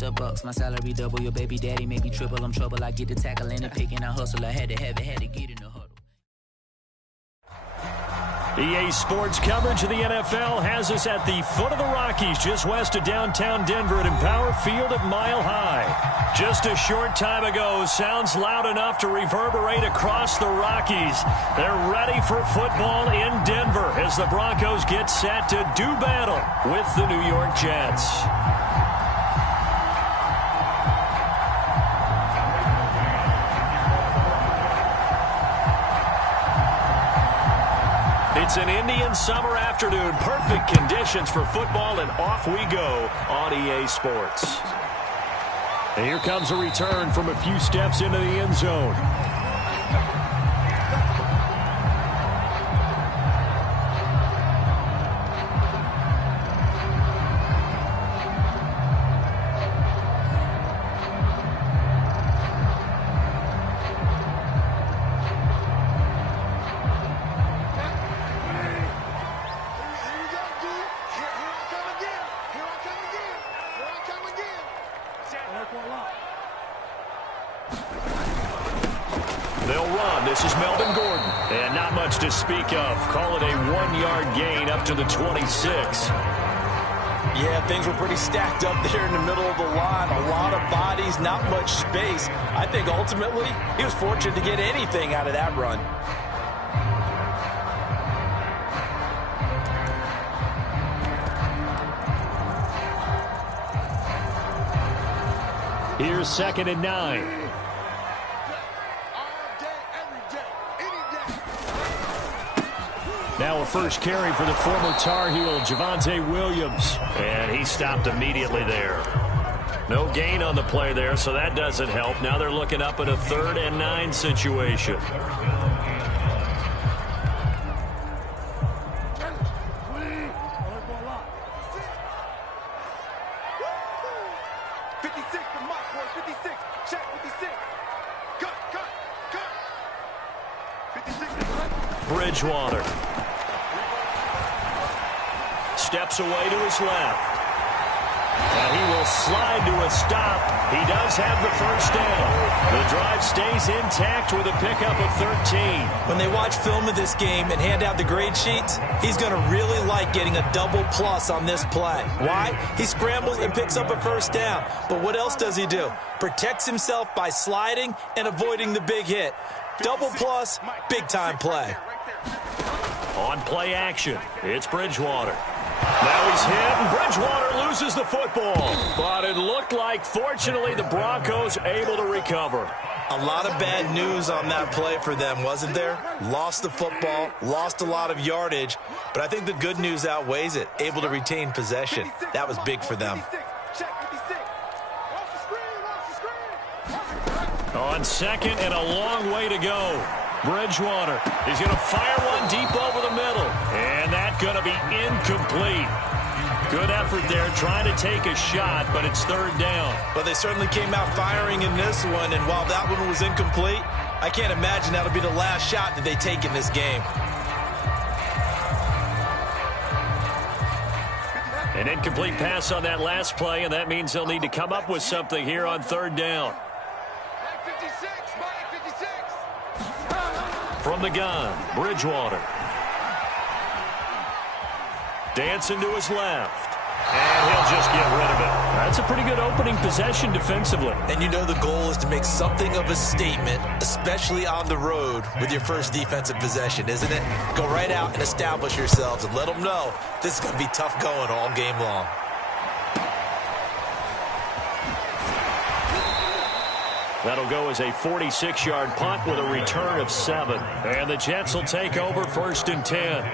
the bucks. My salary double, your baby daddy make me triple. I'm trouble, I get the tackle and the pick and I hustle. I had to have it, had to get in the huddle. EA Sports coverage of the NFL has us at the foot of the Rockies, just west of downtown Denver at Empower Field at Mile High. Just a short time ago, sounds loud enough to reverberate across the Rockies. They're ready for football in Denver as the Broncos get set to do battle with the New York Jets. It's an Indian summer afternoon. Perfect conditions for football, and off we go on EA Sports. And here comes a return from a few steps into the end zone. To speak of. Call it a 1-yard gain up to the 26. Yeah, things were pretty stacked up there in the middle of the line. A lot of bodies, not much space. I think ultimately he was fortunate to get anything out of that run. Here's 2nd and 9. Now a first carry for the former Tar Heel, Javonte Williams. And he stopped immediately there. No gain on the play there, so that doesn't help. Now they're looking up at a 3rd and 9 situation. Bridgewater steps away to his left. And he will slide to a stop. He does have the first down. The drive stays intact with a pickup of 13. When they watch film of this game and hand out the grade sheets, he's going to really like getting a double plus on this play. Why? He scrambles and picks up a first down. But what else does he do? Protects himself by sliding and avoiding the big hit. Double plus, big-time play. On play action, it's Bridgewater. Now he's hit, and Bridgewater loses the football. But it looked like, fortunately, the Broncos able to recover. A lot of bad news on that play for them, wasn't there? Lost the football, lost a lot of yardage, but I think the good news outweighs it. Able to retain possession. That was big for them. On 2nd and a long way to go. Bridgewater is going to fire one deep over the middle. And that's going to be incomplete. Good effort there trying to take a shot, but it's 3rd down. But they certainly came out firing in this one, and while that one was incomplete, I can't imagine that'll be the last shot that they take in this game. An incomplete pass on that last play, and that means they'll need to come up with something here on 3rd down. From the gun, Bridgewater. Dancing to his left. And he'll just get rid of it. That's a pretty good opening possession defensively. And you know the goal is to make something of a statement, especially on the road with your first defensive possession, isn't it? Go right out and establish yourselves and let them know this is going to be tough going all game long. That'll go as a 46-yard punt with a return of 7. And the Jets will take over 1st and 10.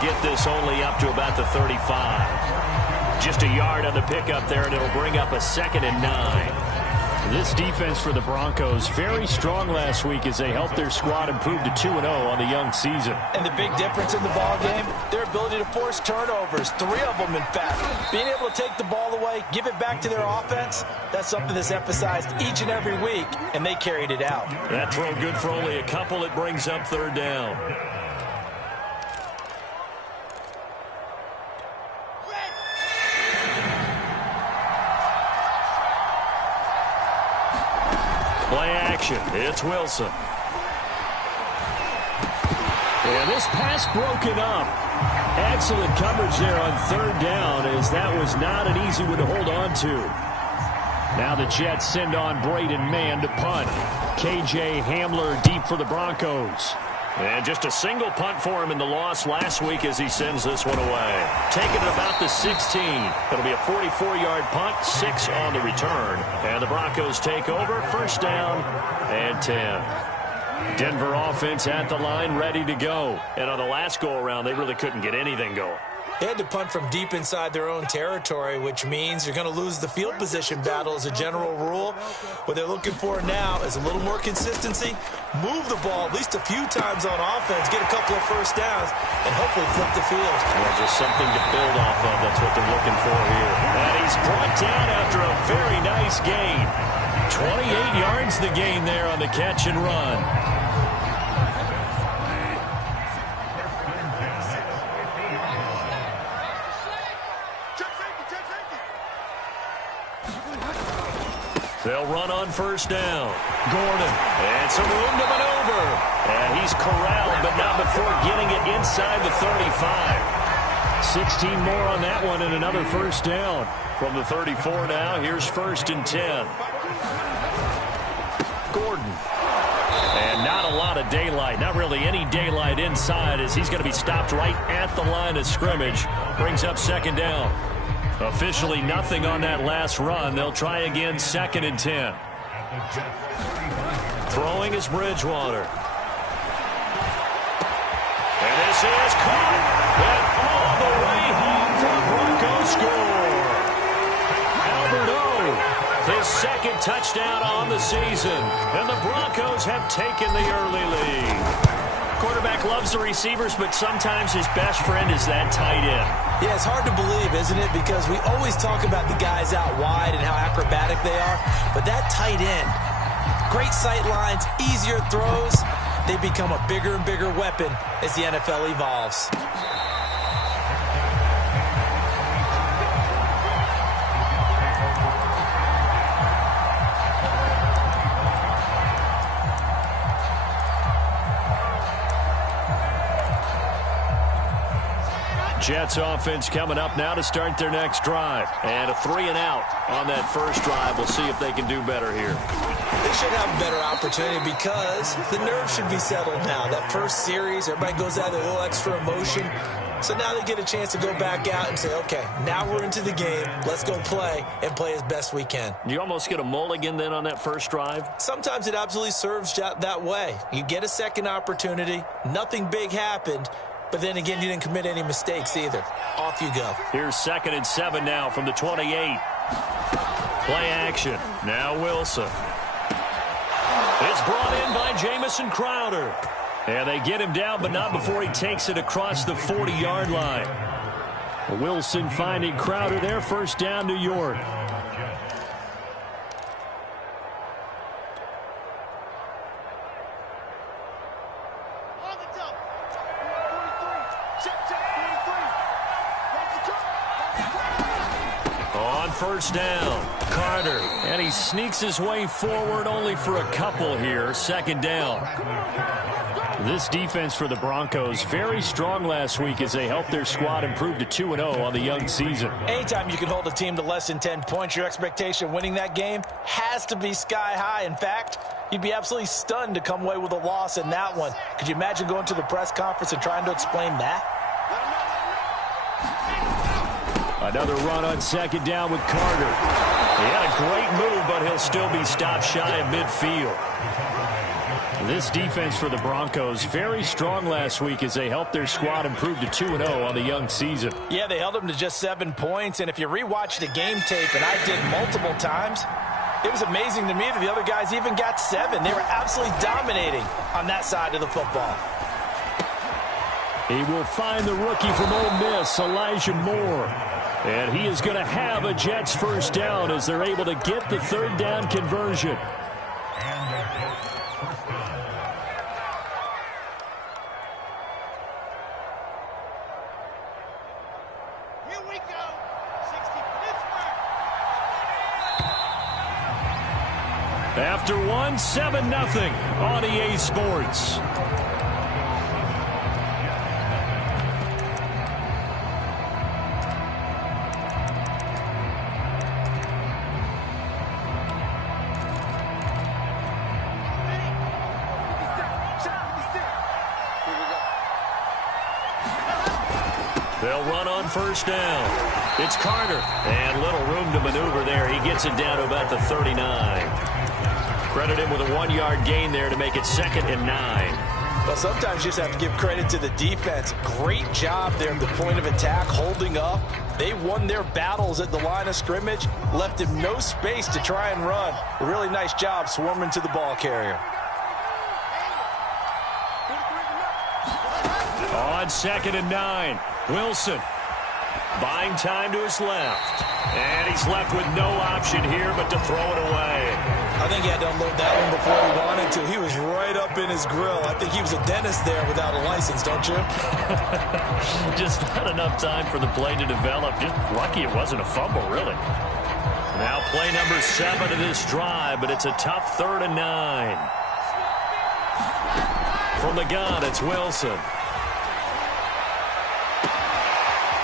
Get this only up to about the 35. Just a yard on the pickup there, and it'll bring up a 2nd and 9. This defense for the Broncos, very strong last week as they helped their squad improve to 2-0 on the young season. And the big difference in the ball game, their ability to force turnovers, 3 of them in fact. Being able to take the ball away, give it back to their offense, that's something that's emphasized each and every week, and they carried it out. That throw good for only a couple. It brings up 3rd down. Play action. It's Wilson. And this pass broken up. Excellent coverage there on 3rd down, as that was not an easy one to hold on to. Now the Jets send on Braden Mann to punt. KJ Hamler deep for the Broncos. And just a single punt for him in the loss last week as he sends this one away. Taking it about the 16. It'll be a 44-yard punt, 6 on the return. And the Broncos take over, 1st down and 10. Denver offense at the line, ready to go. And on the last go-around, they really couldn't get anything going. They had to punt from deep inside their own territory, which means you're going to lose the field position battle as a general rule. What they're looking for now is a little more consistency, move the ball at least a few times on offense, get a couple of 1st downs, and hopefully flip the field. Yeah, just something to build off of. That's what they're looking for here. And he's brought down after a very nice gain. 28 yards the gain there on the catch and run. They'll run on 1st down. Gordon. And some room to maneuver. And he's corralled, but not before getting it inside the 35. 16 more on that one and another 1st down. From the 34 now, here's 1st and 10. Gordon. And not a lot of daylight. Not really any daylight inside as he's going to be stopped right at the line of scrimmage. Brings up 2nd down. Officially nothing on that last run. They'll try again, 2nd and 10. Throwing is Bridgewater. And this is caught. And all the way home for a Broncos score. Albert O, his 2nd touchdown on the season. And the Broncos have taken the early lead. Quarterback loves the receivers, but sometimes his best friend is that tight end. Yeah, it's hard to believe, isn't it? Because we always talk about the guys out wide and how acrobatic they are. But that tight end, great sight lines, easier throws, they become a bigger and bigger weapon as the NFL evolves. Jets offense coming up now to start their next drive. And a 3-and-out on that first drive. We'll see if they can do better here. They should have a better opportunity because the nerves should be settled now. That first series, everybody goes out with a little extra emotion. So now they get a chance to go back out and say, okay, now we're into the game. Let's go play and play as best we can. You almost get a mulligan then on that first drive? Sometimes it absolutely serves that way. You get a second opportunity. Nothing big happened. But then again, you didn't commit any mistakes either. Off you go. Here's 2nd and 7 now from the 28. Play action. Now Wilson. It's brought in by Jamison Crowder. And they get him down, but not before he takes it across the 40-yard line. Wilson finding Crowder there. 1st down, New York. On 1st down, Carter, and he sneaks his way forward only for a couple here. 2nd down. This defense for the Broncos, very strong last week as they helped their squad improve to 2-0 on the young season. Anytime you can hold a team to less than 10 points, your expectation winning that game has to be sky high. In fact, you'd be absolutely stunned to come away with a loss in that one. Could you imagine going to the press conference and trying to explain that? Another run on 2nd down with Carter. He had a great move, but he'll still be stopped shy of midfield. This defense for the Broncos, very strong last week as they helped their squad improve to 2-0 on the young season. Yeah, they held them to just 7 points, and if you rewatch the game tape, and I did multiple times, It was amazing to me that the other guys even got 7. They were absolutely dominating on that side of the football. He will find the rookie from Ole Miss, Elijah Moore. And he is going to have a Jets first down as they're able to get the third down conversion. Here we go. 60 Pittsburgh. After one, 7-0 on EA Sports. They'll run on first down. It's Carter. And little room to maneuver there. He gets it down to about the 39. Credit him with a 1-yard gain there to make it 2nd and 9. Well, sometimes you just have to give credit to the defense. Great job there at the point of attack, holding up. They won their battles at the line of scrimmage, left him no space to try and run. A really nice job swarming to the ball carrier. On 2nd and 9, Wilson buying time to his left. And he's left with no option here but to throw it away. I think he had to unload that one before he wanted to. He was right up in his grill. I think he was a dentist there without a license, don't you? Just not enough time for the play to develop. Just lucky it wasn't a fumble, really. Now play number 7 of this drive, but it's a tough 3rd and 9. From the gun, it's Wilson.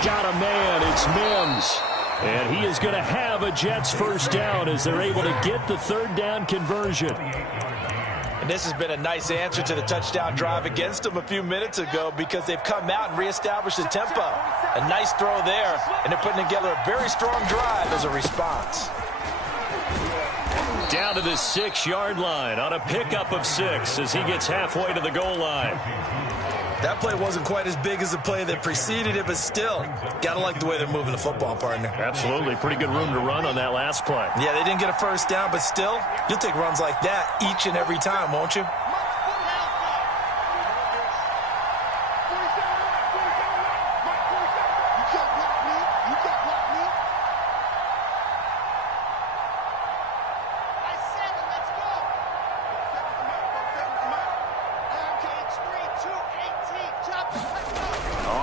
Got a man, it's Mims. And he is going to have a Jets first down as they're able to get the third down conversion. And this has been a nice answer to the touchdown drive against them a few minutes ago because they've come out and reestablished the tempo. A nice throw there, and they're putting together a very strong drive as a response. Down to the 6-yard line on a pickup of 6 as he gets halfway to the goal line. That play wasn't quite as big as the play that preceded it, but still, gotta like the way they're moving the football, partner. Absolutely. Pretty good room to run on that last play. Yeah, they didn't get a first down, but still, you'll take runs like that each and every time, won't you?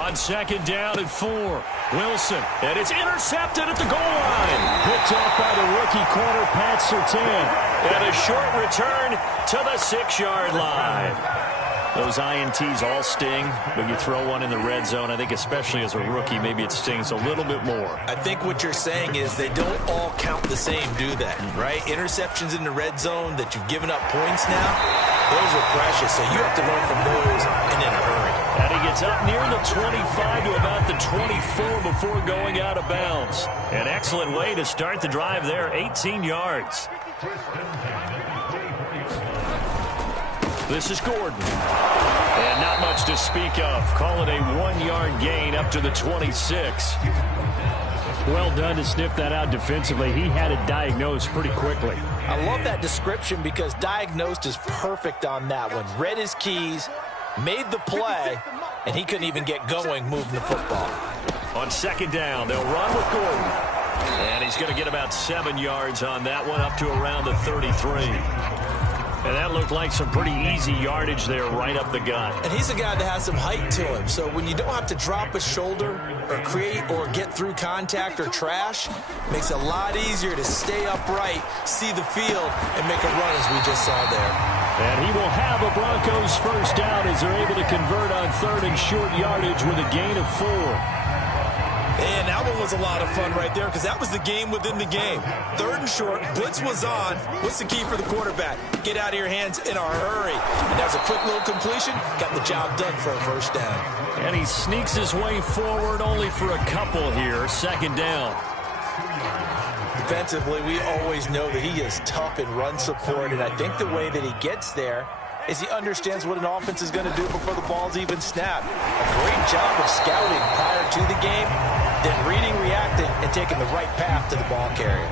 On 2nd down and 4, Wilson, and it's intercepted at the goal line. Picked off by the rookie corner, Pat Surtain. And a short return to the 6-yard line. Those INTs all sting, but you throw one in the red zone, I think especially as a rookie, maybe it stings a little bit more. I think what you're saying is they don't all count the same, do they? Right? Interceptions in the red zone that you've given up points now, those are precious, so you have to learn from those and in a hurry. And he gets up near the 25 to about the 24 before going out of bounds. An excellent way to start the drive there, 18 yards. This is Gordon. And not much to speak of. Call it a 1-yard gain up to the 26. Well done to sniff that out defensively. He had it diagnosed pretty quickly. I love that description because diagnosed is perfect on that one. Read his keys, made the play, and he couldn't even get going moving the football. On 2nd down, they'll run with Gordon. And he's going to get about 7 yards on that one, up to around the 33. And that looked like some pretty easy yardage there right up the gut. And he's a guy that has some height to him. So when you don't have to drop a shoulder or create or get through contact or trash, it makes it a lot easier to stay upright, see the field, and make a run as we just saw there. And he will have a Broncos first down as they're able to convert on 3rd and short yardage with a gain of 4. And that one was a lot of fun right there because that was the game within the game. 3rd and short, blitz was on. What's the key for the quarterback? Get out of your hands in a hurry. And that's a quick little completion. Got the job done for a first down. And he sneaks his way forward only for a couple here. 2nd down. Defensively, we always know that he is tough in run support. And I think the way that he gets there is he understands what an offense is going to do before the ball's even snapped. A great job of scouting prior to the game, then reading, reacting, and taking the right path to the ball carrier.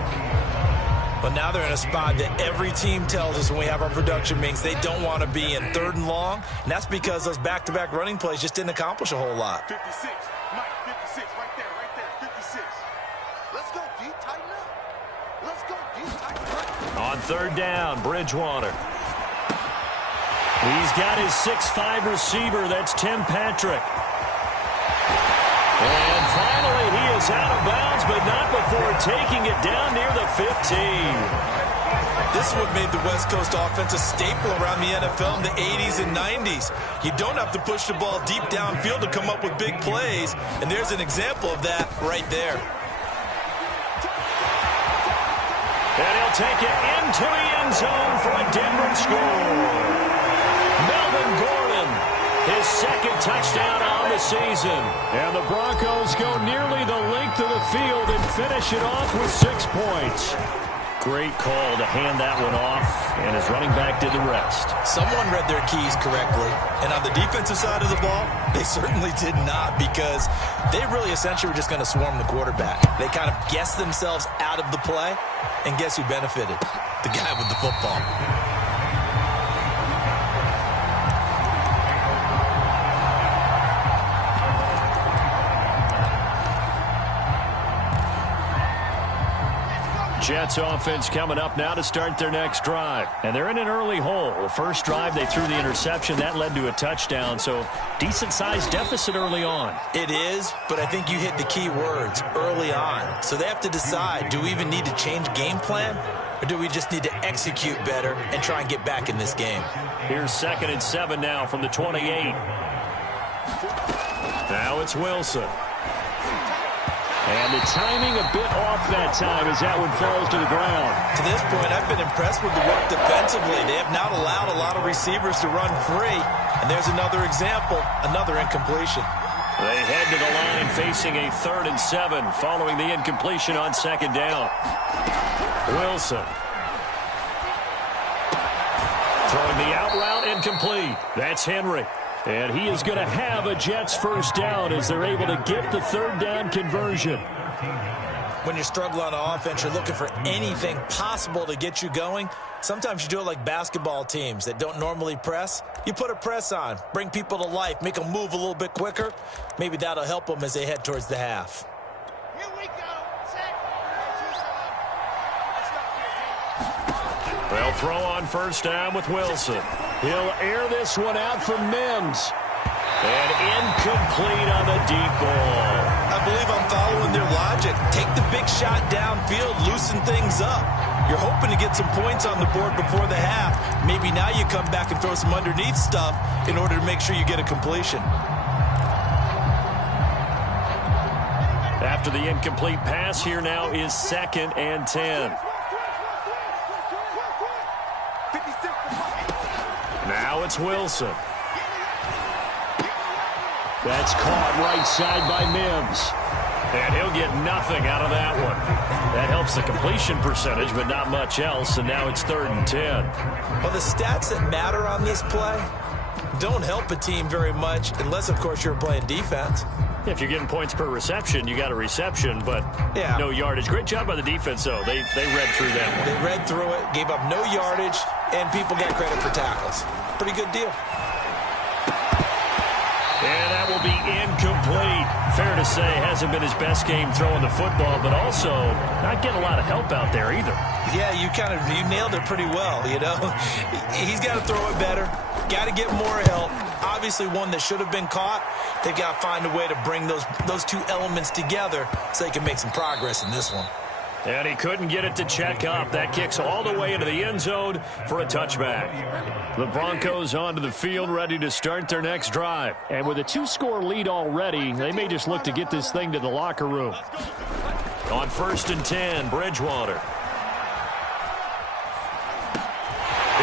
But now they're in a spot that every team tells us when we have our production meetings they don't want to be in, 3rd and long. And that's because those back-to-back running plays just didn't accomplish a whole lot. 56, Mike, 56, right there, 56. Let's go, D, tighten up. Let's go, D, tighten up. On 3rd down, Bridgewater. He's got his 6'5" receiver. That's Tim Patrick. And finally, he is out of bounds, but not before taking it down near the 15. This is what made the West Coast offense a staple around the NFL in the 80s and 90s. You don't have to push the ball deep downfield to come up with big plays, and there's an example of that right there. And he'll take it into the end zone for a Denver score. Melvin Gordon, his 2nd touchdown on the season. And the Broncos go nearly the length of the field and finish it off with 6 points. Great call to hand that one off, and his running back did the rest. Someone read their keys correctly, and on the defensive side of the ball, they certainly did not, because they really essentially were just going to swarm the quarterback. They kind of guessed themselves out of the play, and guess who benefited? The guy with the football. Jets offense coming up now to start their next drive. And they're in an early hole. The first drive, they threw the interception. That led to a touchdown, so decent-sized deficit early on. It is, but I think you hit the key words, early on. So they have to decide, do we even need to change game plan, or do we just need to execute better and try and get back in this game? Here's 2nd and 7 now from the 28. Now it's Wilson. And the timing a bit off that time as that one falls to the ground. To this point, I've been impressed with the work defensively. They have not allowed a lot of receivers to run free. And there's another example, another incompletion. They head to the line facing a 3rd and 7 following the incompletion on 2nd down. Wilson. Throwing the out route incomplete. That's Henry. And he is going to have a Jets 1st down as they're able to get the 3rd down conversion. When you struggle on offense, you're looking for anything possible to get you going. Sometimes you do it like basketball teams that don't normally press. You put a press on, bring people to life, make them move a little bit quicker. Maybe that'll help them as they head towards the half. Here we go. Set. They'll throw on 1st down with Wilson. He'll air this one out for Mims. And incomplete on the deep ball. I believe I'm following their logic. Take the big shot downfield, loosen things up. You're hoping to get some points on the board before the half. Maybe now you come back and throw some underneath stuff in order to make sure you get a completion. After the incomplete pass, here now is 2nd and 10. Now it's Wilson. That's caught right side by Mims. And he'll get nothing out of that one. That helps the completion percentage, but not much else. And now it's 3rd and 10. Well, the stats that matter on this play don't help a team very much unless, of course, you're playing defense. If you're getting points per reception, you got a reception, but no yardage. Great job by the defense, though. They read through that one. They read through it, gave up no yardage, and people got credit for tackles. Pretty good deal. And that will be incomplete. Fair to say, hasn't been his best game throwing the football, but also not getting a lot of help out there either. Yeah, you nailed it pretty well, you know. He's got to throw it better. Got to get more help. Obviously one that should have been caught. They've got to find a way to bring those two elements together so they can make some progress in this one. And he couldn't get it to check up. That kicks all the way into the end zone for a touchback. The Broncos onto the field, ready to start their next drive. And with a 2-score lead already, they may just look to get this thing to the locker room. On 1st and 10, Bridgewater.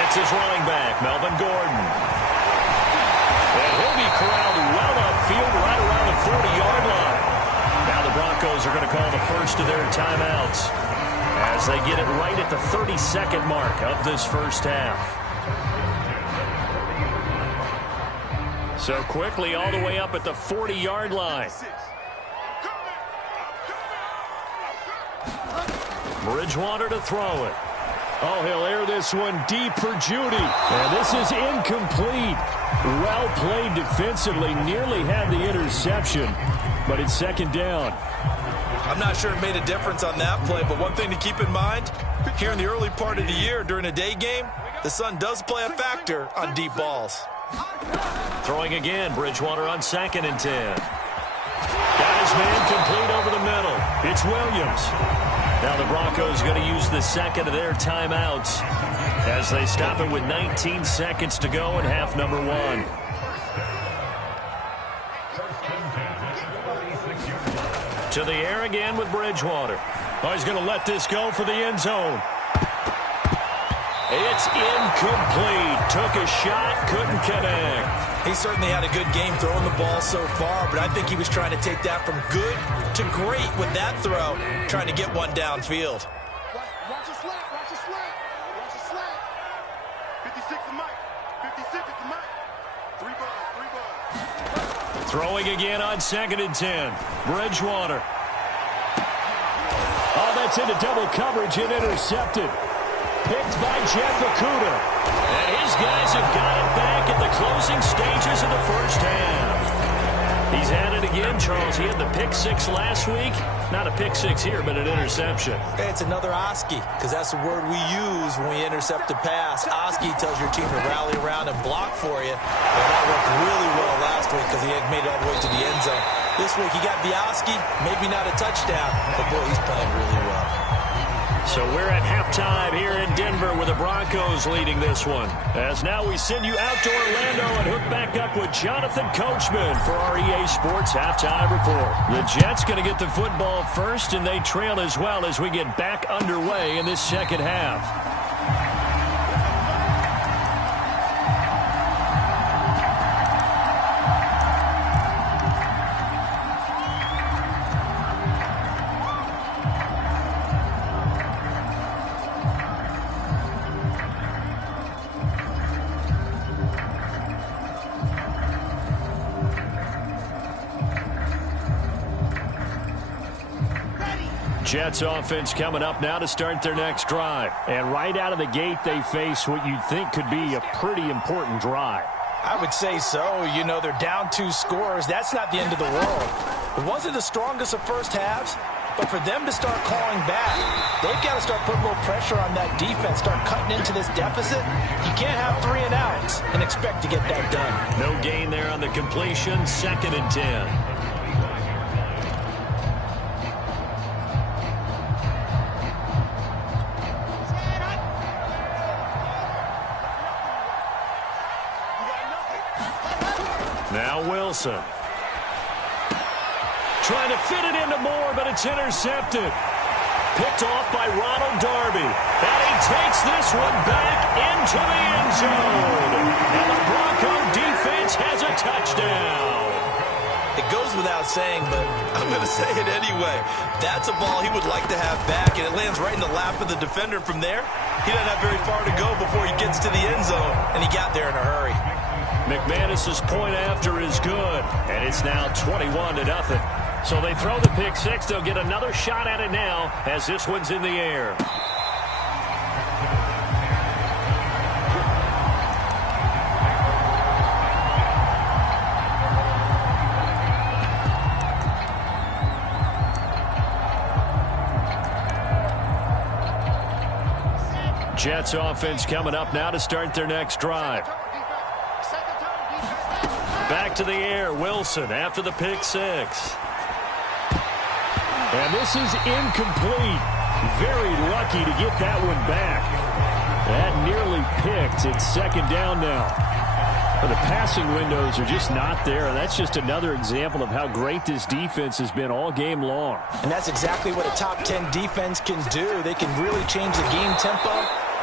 It's his running back, Melvin Gordon. And he'll be corralled well upfield right around the 40-yard line. Now the Broncos are going to call the first of their timeouts as they get it right at the 32nd mark of this first half. So quickly all the way up at the 40-yard line. Bridgewater to throw it. Oh, he'll air this one deep for Judy. And this is incomplete. Well played defensively. Nearly had the interception, but it's second down. I'm not sure it made a difference on that play, but one thing to keep in mind, here in the early part of the year during a day game, the sun does play a factor on deep balls. Throwing again, Bridgewater on 2nd and 10. Got his man complete over the middle. It's Williams. Now the Broncos going to use the second of their timeouts as they stop it with 19 seconds to go in half number 1. To the air again with Bridgewater. Oh, he's going to let this go for the end zone. It's incomplete. Took a shot, couldn't connect. He certainly had a good game throwing the ball so far, but I think he was trying to take that from good to great with that throw, trying to get one downfield. Watch a slant, watch a slant, watch a slant. 56 is Mike, 56 is Mike. 3 balls. Throwing again on 2nd and 10. Bridgewater. Oh, that's into double coverage and intercepted. Picked by Jeff Okudah. And his guys have got it back at the closing stages of the first half. He's had it again, Charles. He had the pick 6 last week. Not a pick 6 here, but an interception. It's another Oski, because that's the word we use when we intercept a pass. Oski tells your team to rally around and block for you. And that worked really well last week because he had made it all the way to the end zone. This week he got the Oski, maybe not a touchdown, but boy, he's playing really well. So we're at halftime here in Denver with the Broncos leading this one. As now we send you out to Orlando and hook back up with Jonathan Coachman for our EA Sports Halftime Report. The Jets going to get the football first, and they trail as well as we get back underway in this second half. Jets offense coming up now to start their next drive. And right out of the gate, they face what you'd think could be a pretty important drive. I would say so. You know, they're down 2 scores. That's not the end of the world. It wasn't the strongest of first halves, but for them to start calling back, they've got to start putting a little pressure on that defense, start cutting into this deficit. You can't have 3 and outs and expect to get that done. No gain there on the completion, 2nd and 10. Now Wilson. Trying to fit it into Moore, but it's intercepted. Picked off by Ronald Darby. And he takes this one back into the end zone. And the Bronco defense has a touchdown. It goes without saying, but I'm going to say it anyway. That's a ball he would like to have back, and it lands right in the lap of the defender from there. He doesn't have very far to go before he gets to the end zone, and he got there in a hurry. McManus's point after is good, and it's now 21-0. So they throw the pick 6. They'll get another shot at it now as this one's in the air. Jets offense coming up now to start their next drive. Back to the air, Wilson after the pick 6. And this is incomplete. Very lucky to get that one back. That nearly picked. It's 2nd down now. But the passing windows are just not there. And that's just another example of how great this defense has been all game long. And that's exactly what a top 10 defense can do. They can really change the game tempo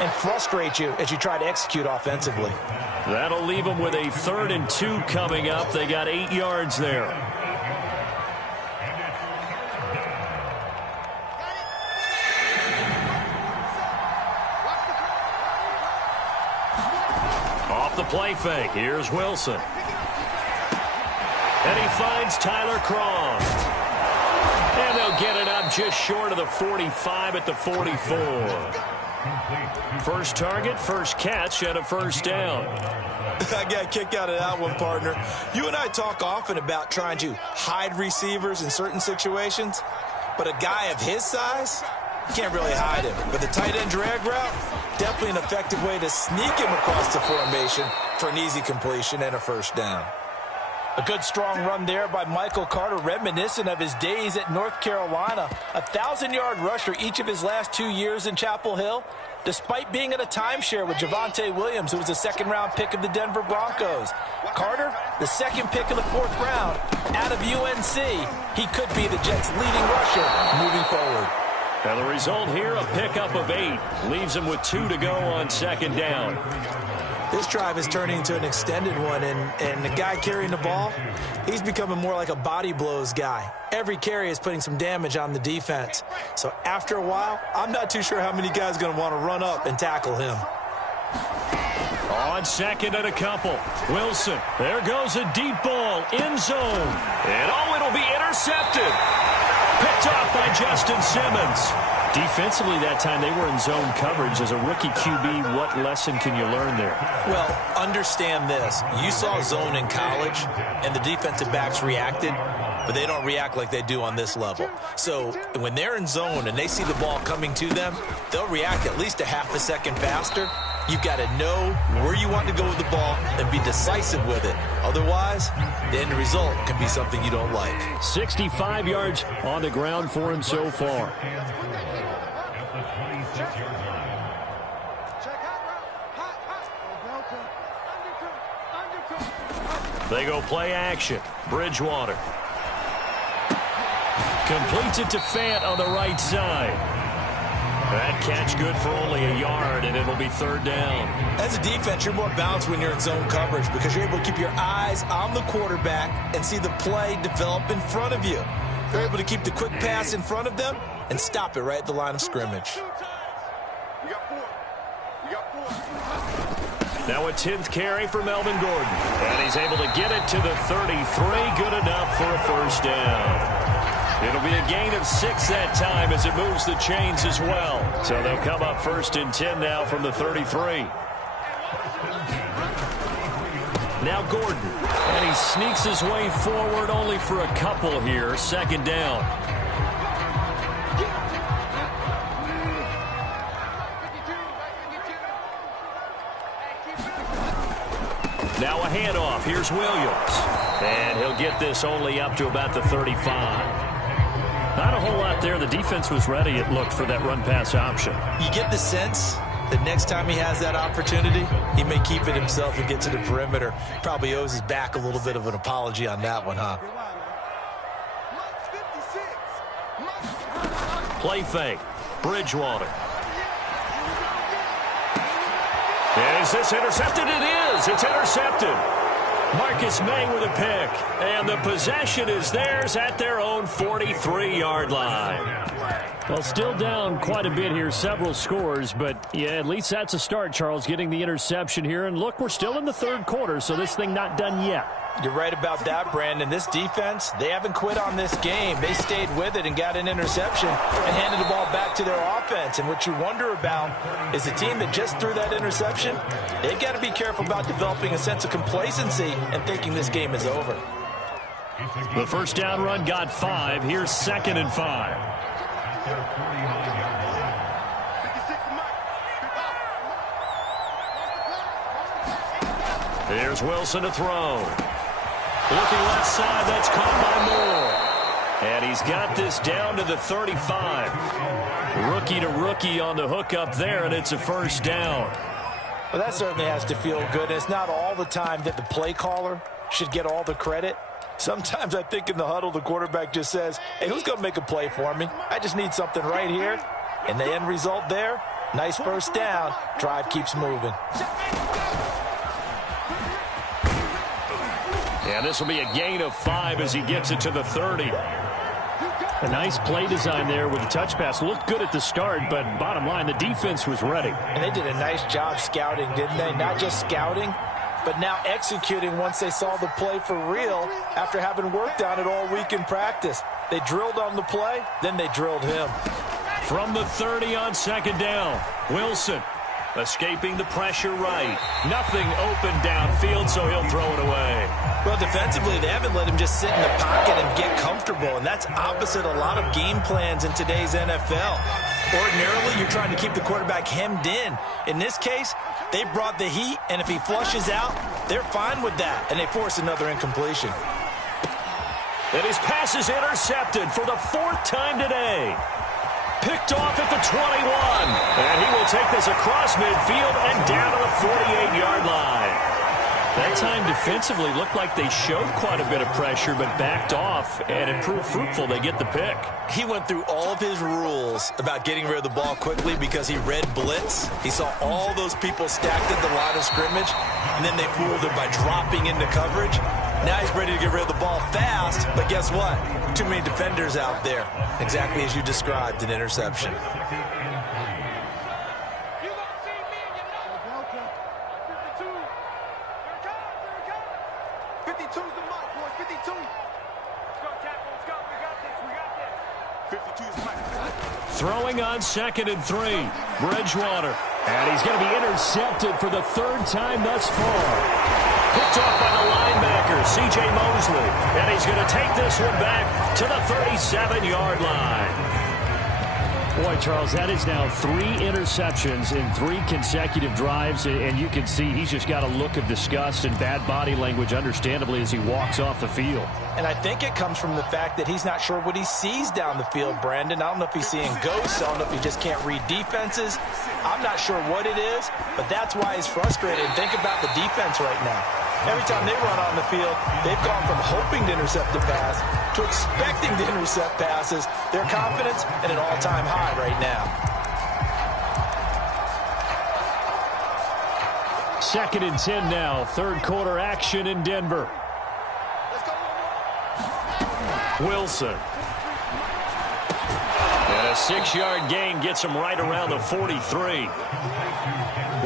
and frustrate you as you try to execute offensively. That'll leave them with a 3rd and 2 coming up. They got 8 yards there. Off the play fake. Here's Wilson. And he finds Tyler Croft. And they'll get it up just short of the 45 at the 44. First target, first catch, and a first down. I got a kick out of that one, partner. You and I talk often about trying to hide receivers in certain situations, but a guy of his size, you can't really hide him. But the tight end drag route, definitely an effective way to sneak him across the formation for an easy completion and a first down. A good strong run there by Michael Carter, reminiscent of his days at North Carolina. A 1,000-yard rusher each of his last 2 years in Chapel Hill, despite being in a timeshare with Javonte Williams, who was a second-round pick of the Denver Broncos. Carter, the second pick of the 4th round, out of UNC. He could be the Jets' leading rusher moving forward. And the result here, a pickup of 8. Leaves him with 2 to go on second down. This drive is turning into an extended one, and the guy carrying the ball, he's becoming more like a body blows guy. Every carry is putting some damage on the defense. So after a while, I'm not too sure how many guys are going to want to run up and tackle him. On second and a couple. Wilson. There goes a deep ball. End zone. And it'll be intercepted. Picked off by Justin Simmons. Defensively that time, they were in zone coverage. As a rookie QB, what lesson can you learn there? Well, understand this. You saw zone in college, and the defensive backs reacted, but they don't react like they do on this level. So when they're in zone and they see the ball coming to them, they'll react at least a half a second faster. You've got to know where you want to go with the ball and be decisive with it. Otherwise, the end result can be something you don't like. 65 yards on the ground for him so far. They go play action. Bridgewater. Completes it to Fant on the right side. That catch good for only a yard, and it'll be 3rd down. As a defense, you're more balanced when you're in zone coverage because you're able to keep your eyes on the quarterback and see the play develop in front of you. You're able to keep the quick pass in front of them and stop it right at the line of scrimmage. Now a 10th carry for Melvin Gordon. And he's able to get it to the 33. Good enough for a first down. It'll be a gain of 6 that time as it moves the chains as well. So they'll come up 1st and 10 now from the 33. Now Gordon. And he sneaks his way forward only for a couple here. 2nd down. Now a handoff. Here's Williams. And he'll get this only up to about the 35. Not a whole lot there. The defense was ready, it looked, for that run-pass option. You get the sense that next time he has that opportunity, he may keep it himself and get to the perimeter. Probably owes his back a little bit of an apology on that one, huh? Play fake. Bridgewater. Is this intercepted? It is. It's intercepted. Marcus May with a pick. And the possession is theirs at their own 43-yard line. Well, still down quite a bit here, several scores, but yeah, at least that's a start, Charles, getting the interception here. And look, we're still in the 3rd quarter, so this thing not done yet. You're right about that, Brandon. This defense, they haven't quit on this game. They stayed with it and got an interception and handed the ball back to their offense. And what you wonder about is the team that just threw that interception, they've got to be careful about developing a sense of complacency and thinking this game is over. The first down run got 5. Here's 2nd and 5. Here's Wilson to throw. Looking left side, that's caught by Moore. And he's got this down to the 35. Rookie to rookie on the hook up there, and it's a first down. Well, that certainly has to feel good. It's not all the time that the play caller should get all the credit. Sometimes I think in the huddle, the quarterback just says, hey, who's going to make a play for me? I just need something right here. And the end result there, nice first down. Drive keeps moving. And this will be a gain of 5 as he gets it to the 30. A nice play design there with the touch pass. Looked good at the start, but bottom line, the defense was ready. And they did a nice job scouting, didn't they? Not just scouting, but now executing once they saw the play for real after having worked on it all week in practice. They drilled on the play, then they drilled him. From the 30 on second down, Wilson escaping the pressure right. Nothing open downfield, so he'll throw it away. Well, defensively, they haven't let him just sit in the pocket and get comfortable, and that's opposite a lot of game plans in today's NFL. Ordinarily, you're trying to keep the quarterback hemmed in. In this case, they brought the heat, and if he flushes out, they're fine with that, and they force another incompletion. And his pass is intercepted for the 4th time today. Picked off at the 21. And he will take this across midfield and down to the 48-yard line. That time defensively looked like they showed quite a bit of pressure but backed off, and it proved fruitful. They get the pick. He went through all of his rules about getting rid of the ball quickly because he read blitz. He saw all those people stacked at the line of scrimmage, and then they fooled him by dropping into coverage. Now he's ready to get rid of the ball fast, but guess what? Too many defenders out there. Exactly as you described, an interception. 52's the mark, boys. 52. Let's go, Captain. Let's go. We got this. We got this. 52's the mark. Throwing on 2nd and 3. Bridgewater. And he's going to be intercepted for the 3rd time thus far. Picked off by the linebacker, C.J. Mosley. And he's going to take this one back to the 37-yard line. Boy, Charles, that is now 3 interceptions in 3 consecutive drives, and you can see he's just got a look of disgust and bad body language, understandably, as he walks off the field. And I think it comes from the fact that he's not sure what he sees down the field, Brandon. I don't know if he's seeing ghosts. I don't know if he just can't read defenses. I'm not sure what it is, but that's why he's frustrated. And think about the defense right now. Every time they run on the field, they've gone from hoping to intercept a pass to expecting to intercept passes. Their confidence at an all-time high right now. 2nd and 10 now. 3rd quarter action in Denver. Wilson. And a 6-yard gain gets him right around the 43.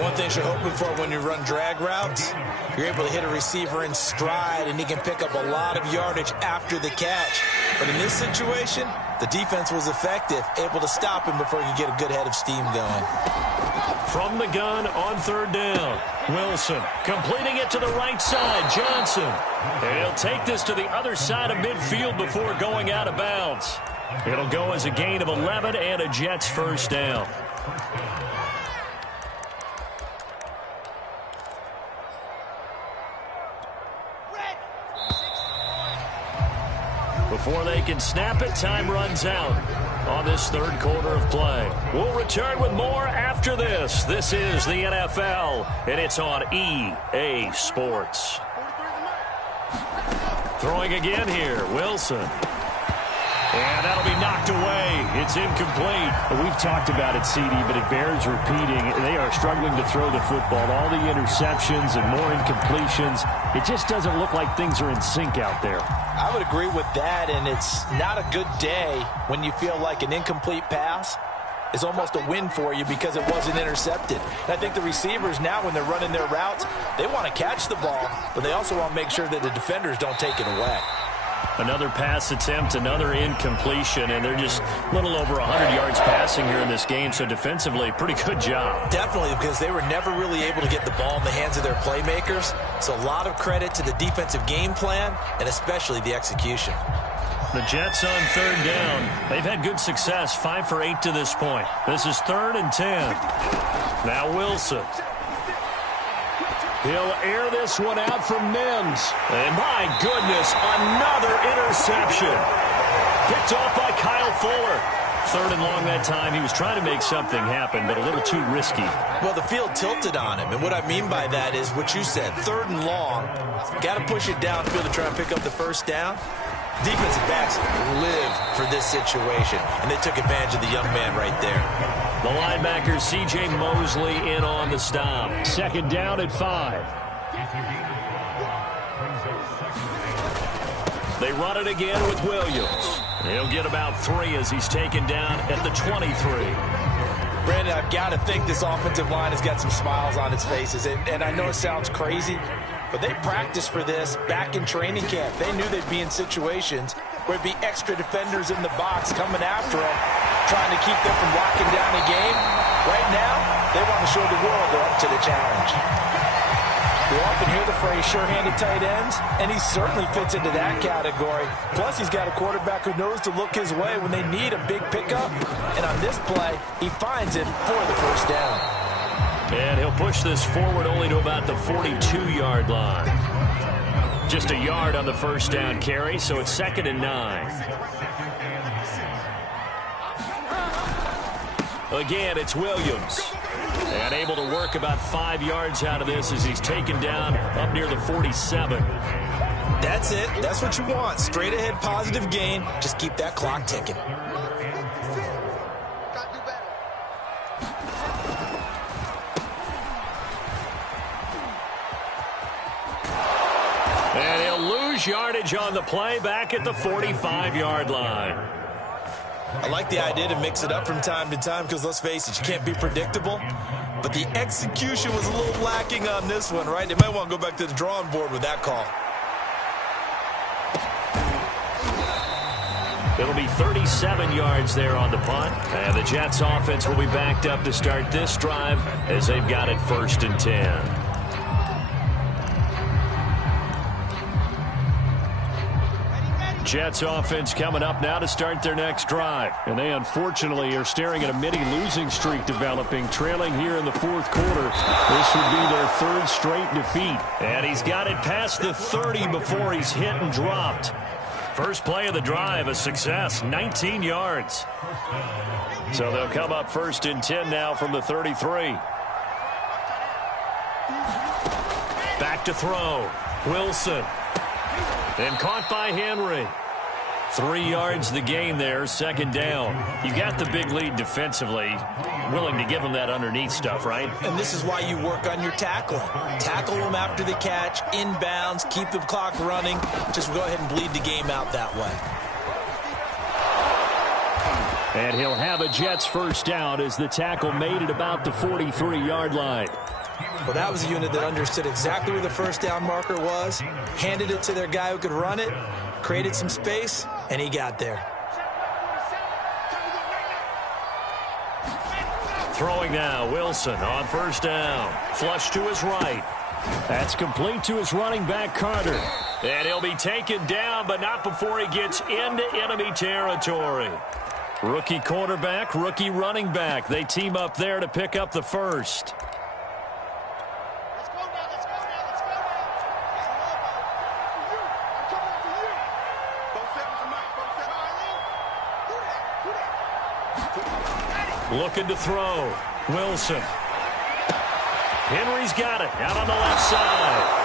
One thing you're hoping for when you run drag routes, you're able to hit a receiver in stride, and he can pick up a lot of yardage after the catch. But in this situation, the defense was effective, able to stop him before he could get a good head of steam going. From the gun on 3rd down, Wilson completing it to the right side, Johnson. And he'll take this to the other side of midfield before going out of bounds. It'll go as a gain of 11 and a Jets 1st down. Before they can snap it, time runs out on this 3rd quarter of play. We'll return with more after this. This is the NFL, and it's on EA Sports. Throwing again here, Wilson. And that'll be knocked away. It's incomplete. We've talked about it, CD, but it bears repeating. They are struggling to throw the football. All the interceptions and more incompletions. It just doesn't look like things are in sync out there. I would agree with that, and it's not a good day when you feel like an incomplete pass is almost a win for you because it wasn't intercepted. And I think the receivers now, when they're running their routes, they want to catch the ball, but they also want to make sure that the defenders don't take it away. Another pass attempt, another incompletion, and they're just a little over 100 yards passing here in this game, so defensively, pretty good job. Definitely, because they were never really able to get the ball in the hands of their playmakers, so a lot of credit to the defensive game plan and especially the execution. The Jets on 3rd down. They've had good success, 5 for 8 to this point. This is 3rd and 10. Now Wilson. He'll air this one out from Mims. And my goodness, another interception. Picked off by Kyle Fuller. 3rd and long that time. He was trying to make something happen, but a little too risky. Well, the field tilted on him, and what I mean by that is what you said. 3rd and long. Got to push it downfield to try and pick up the 1st down. Defensive backs live for this situation, and they took advantage of the young man right there. The linebacker, C.J. Mosley, in on the stop. 2nd down at 5. They run it again with Williams. He'll get about 3 as he's taken down at the 23. Brandon, I've got to think this offensive line has got some smiles on its faces. And I know it sounds crazy, but they practiced for this back in training camp. They knew they'd be in situations where it'd be extra defenders in the box coming after them. trying to keep them from locking down a game. Right now, they want to show the world they're up to the challenge. We often hear the phrase sure-handed tight ends, and he certainly fits into that category. Plus, he's got a quarterback who knows to look his way when they need a big pickup. And on this play, he finds it for the first down. And he'll push this forward only to about the 42-yard line. Just a yard on the first down carry, so it's 2nd and 9. Again, it's Williams. And able to work about 5 yards out of this as he's taken down up near the 47. That's it. That's what you want. Straight ahead positive gain. Just keep that clock ticking. And he'll lose yardage on the play back at the 45-yard line. I like the idea to mix it up from time to time because, let's face it, you can't be predictable. But the execution was a little lacking on this one, right? They might want to go back to the drawing board with that call. It'll be 37 yards there on the punt. And the Jets offense will be backed up to start this drive as they've got it 1st and 10. Jets offense coming up now to start their next drive. And they unfortunately are staring at a mini losing streak developing, trailing here in the 4th quarter. This would be their 3rd straight defeat. And he's got it past the 30 before he's hit and dropped. First play of the drive, a success, 19 yards. So they'll come up 1st and 10 now from the 33. Back to throw. Wilson. And caught by Henry. 3 yards the gain there, 2nd down. You got the big lead defensively. Willing to give them that underneath stuff, right? And this is why you work on your tackling. Tackle them after the catch, inbounds, keep the clock running. Just go ahead and bleed the game out that way. And he'll have a Jets first down as the tackle made at about the 43-yard line. Well, that was a unit that understood exactly where the first down marker was, handed it to their guy who could run it, created some space, and he got there. Throwing now, Wilson on first down. Flush to his right. That's complete to his running back, Carter. And he'll be taken down, but not before he gets into enemy territory. Rookie quarterback, rookie running back. They team up there to pick up the first. Looking to throw. Wilson. Henry's got it. Out on the left side.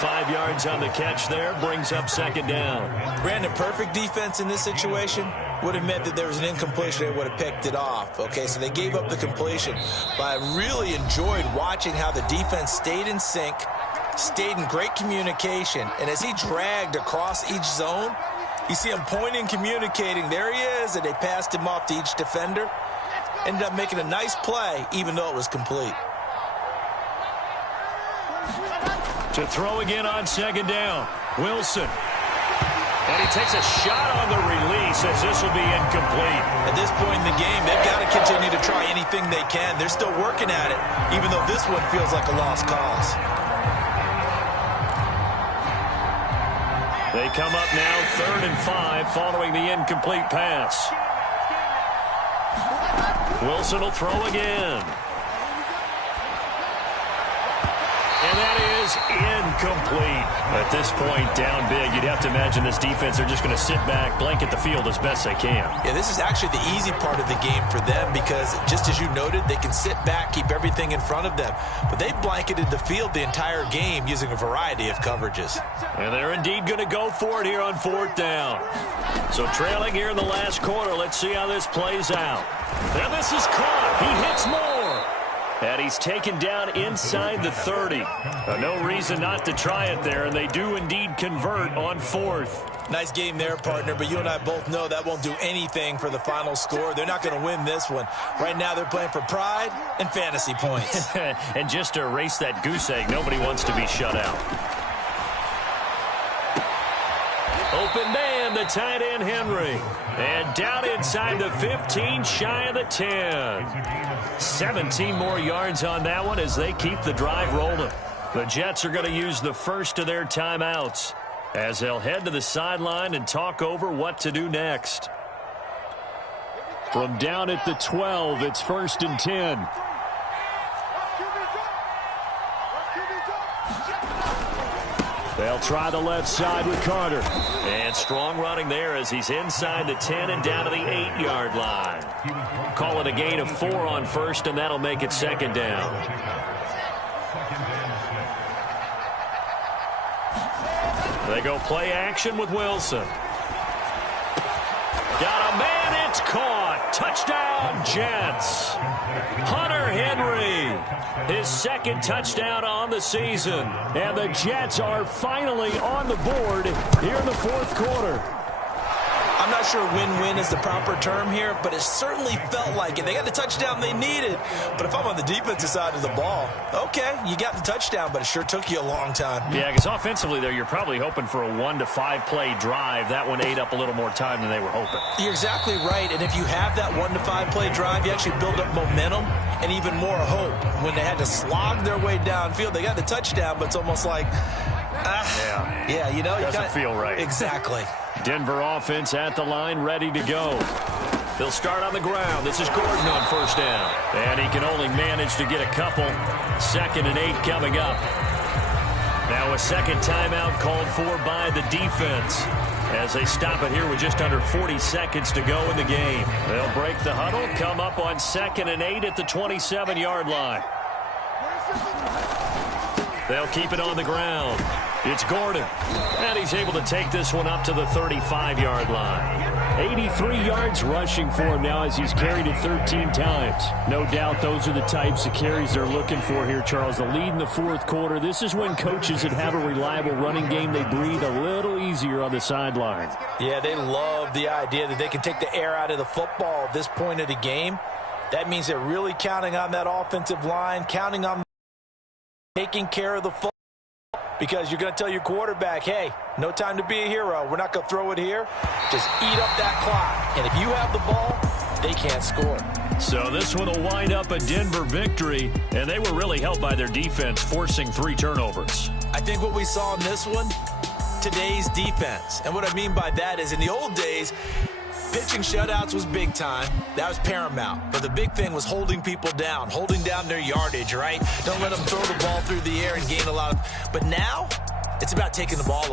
5 yards on the catch there. Brings up 2nd down. Brandon, perfect defense in this situation would have meant that there was an incompletion. They would have picked it off. Okay, so they gave up the completion. But I really enjoyed watching how the defense stayed in sync, stayed in great communication. And as he dragged across each zone, you see him pointing, communicating. There he is, and they passed him off to each defender. Ended up making a nice play, even though it was complete. To throw again on 2nd down. Wilson. And he takes a shot on the release as this will be incomplete. At this point in the game, they've got to continue to try anything they can. They're still working at it, even though this one feels like a lost cause. They come up now 3rd and 5 following the incomplete pass. Wilson will throw again. And that is incomplete. At this point, down big, you'd have to imagine this defense are just going to sit back, blanket the field as best they can. Yeah, this is actually the easy part of the game for them because, just as you noted, they can sit back, keep everything in front of them. But they blanketed the field the entire game using a variety of coverages. And they're indeed going to go for it here on 4th down. So trailing here in the last quarter, let's see how this plays out. And this is caught. He hits more. And he's taken down inside the 30. No reason not to try it there, and they do indeed convert on 4th. Nice game there, partner, but you and I both know that won't do anything for the final score. They're not going to win this one. Right now they're playing for pride and fantasy points. And just to erase that goose egg, nobody wants to be shut out. Open man, the tight end, Henry. And down inside the 15, shy of the 10. 17 more yards on that one as they keep the drive rolling. The Jets are going to use the first of their timeouts as they'll head to the sideline and talk over what to do next. From down at the 12, it's 1st and 10. They'll try the left side with Carter. And strong running there as he's inside the 10 and down to the 8-yard line. Call it a gain of 4 on first, and that'll make it 2nd down. They go play action with Wilson. Got a man, it's caught. Touchdown, Jets. Hunter Henry, his 2nd touchdown on the season. And the Jets are finally on the board here in the 4th quarter. I'm not sure win-win is the proper term here, but it certainly felt like it. They got the touchdown they needed. But if I'm on the defensive side of the ball, okay, you got the touchdown, but it sure took you a long time. Yeah, because offensively there, you're probably hoping for a 1 to 5 play drive. That one ate up a little more time than they were hoping. You're exactly right, and if you have that 1 to 5 play drive, you actually build up momentum and even more hope. When they had to slog their way downfield, they got the touchdown, but it's almost like, yeah, you know, doesn't feel right. Exactly. Denver offense at the line, ready to go. They'll start on the ground. This is Gordon on 1st down. And he can only manage to get a couple. 2nd and 8 coming up. Now a 2nd timeout called for by the defense as they stop it here with just under 40 seconds to go in the game. They'll break the huddle, come up on 2nd and 8 at the 27-yard line. They'll keep it on the ground. It's Gordon. And he's able to take this one up to the 35-yard line. 83 yards rushing for him now as he's carried it 13 times. No doubt those are the types of carries they're looking for here, Charles. The lead in the 4th quarter. This is when coaches that have a reliable running game, they breathe a little easier on the sideline. Yeah, they love the idea that they can take the air out of the football at this point of the game. That means they're really counting on that offensive line, counting on taking care of the football. Because you're going to tell your quarterback, hey, no time to be a hero. We're not going to throw it here. Just eat up that clock. And if you have the ball, they can't score. So this one will wind up a Denver victory, and they were really helped by their defense, forcing 3 turnovers. I think what we saw in this one, today's defense. And what I mean by that is in the old days, pitching shutouts was big time. That was paramount. But the big thing was holding people down, holding down their yardage, right? Don't let them throw the ball through the air and gain a lot of... But now, it's about taking the ball away.